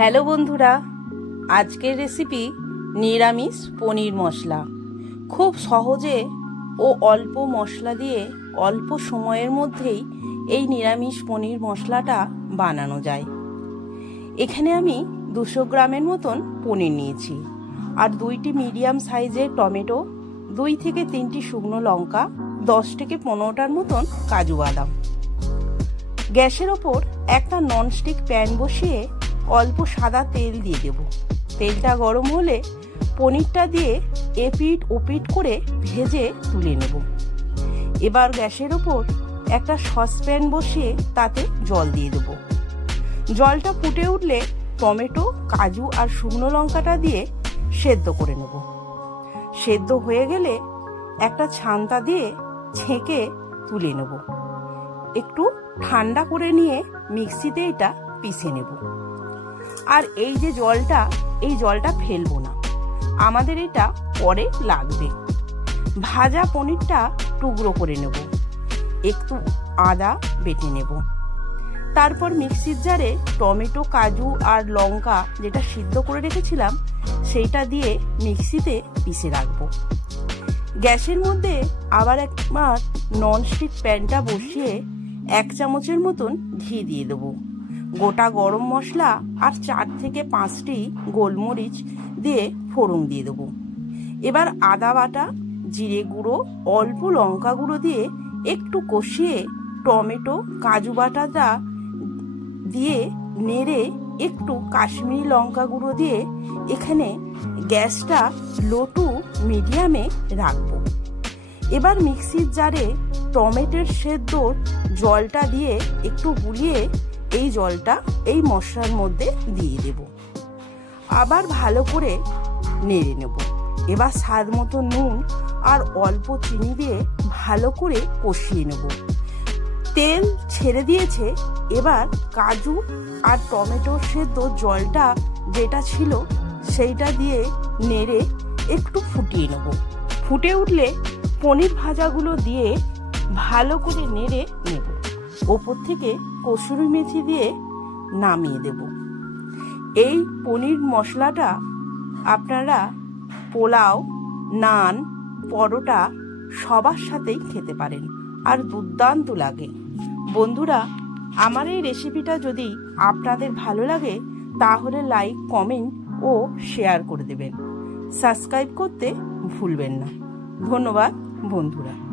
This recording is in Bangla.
হ্যালো বন্ধুরা, আজকের রেসিপি নিরামিষ পনির মশলা। খুব সহজে ও অল্প মশলা দিয়ে অল্প সময়ের মধ্যেই এই নিরামিষ পনির মশলাটা বানানো যায়। এখানে আমি দুশো গ্রামের মতন পনির নিয়েছি আর দুইটি মিডিয়াম সাইজের টমেটো, দুই থেকে তিনটি শুকনো লঙ্কা, দশ থেকে পনেরোটার মতন কাজু বাদাম। গ্যাসের ওপর একটা ননস্টিক প্যান বসিয়ে অল্প সাদা তেল দিয়ে দেব। তেলটা গরম হলে পনিরটা দিয়ে এপিট ওপিট করে ভেজে তুলে নেব। এবার গ্যাসের ওপর একটা সসপ্যান বসিয়ে তাতে জল দিয়ে দেবো। জলটা ফুটে উঠলে টমেটো, কাজু আর শুকনো লঙ্কাটা দিয়ে সেদ্ধ করে নেব। সেদ্ধ হয়ে গেলে একটা ছান্তা দিয়ে ছেঁকে তুলে নেব। একটু ঠান্ডা করে নিয়ে মিক্সিতে এটা পিষে নেব। আর এই যে জলটা, এই জলটা ফেলব না। আমাদের এটা পরে লাগবে। ভাজা পনিরটা টুকরো করে নেব। একটু আদা বেটে নেব। তারপর মিক্সির জারে টমেটো, কাজু আর লঙ্কা যেটা সিদ্ধ করে রেখেছিলাম, সেইটা দিয়ে মিক্সিতে পিষে রাখব। গ্যাসের মধ্যে আবার একবার ননস্টিক প্যানটা বসিয়ে এক চামচের মতন ঘি দিয়ে দেবো। গোটা গরম মশলা আর চার থেকে পাঁচটি গোলমরিচ দিয়ে ফোড়ন দিয়ে দেবো। এবার আদা বাটা, জিরে গুঁড়ো, অল্প লঙ্কা গুঁড়ো দিয়ে একটু কষিয়ে টমেটো, কাজু বাটাটা দিয়ে নেড়ে একটু কাশ্মীরি লঙ্কা গুঁড়ো দিয়ে এখানে গ্যাসটা লো টু মিডিয়ামে রাখব। এবার মিক্সির জারে টমেটোর সেদ্ধর জলটা দিয়ে একটু গুলিয়ে এই জলটা এই মশলার মধ্যে দিয়ে দেব। আবার ভালো করে নেড়ে নেব। এবার স্বাদ মতো নুন আর অল্প চিনি দিয়ে ভালো করে কষিয়ে নেব। তেল ছেড়ে দিয়েছে, এবার কাজু আর টমেটো সেদ্ধ জলটা যেটা ছিল সেইটা দিয়ে নেড়ে একটু ফুটিয়ে নেব। ফুটে উঠলে পনির ভাজাগুলো দিয়ে ভালো করে নেড়ে নেব। ওপর থেকে কসুরি মেথি দিয়ে নামিয়ে দেব। এই পনির মশলাটা আপনারা পোলাও, নান, পরোটা সবার সাথেই খেতে পারেন, আর দুর্দান্ত লাগে। বন্ধুরা, আমার এই রেসিপিটা যদি আপনাদের ভালো লাগে, তাহলে লাইক, কমেন্ট ও শেয়ার করে দেবেন। সাবস্ক্রাইব করতে ভুলবেন না। ধন্যবাদ, বন্ধুরা।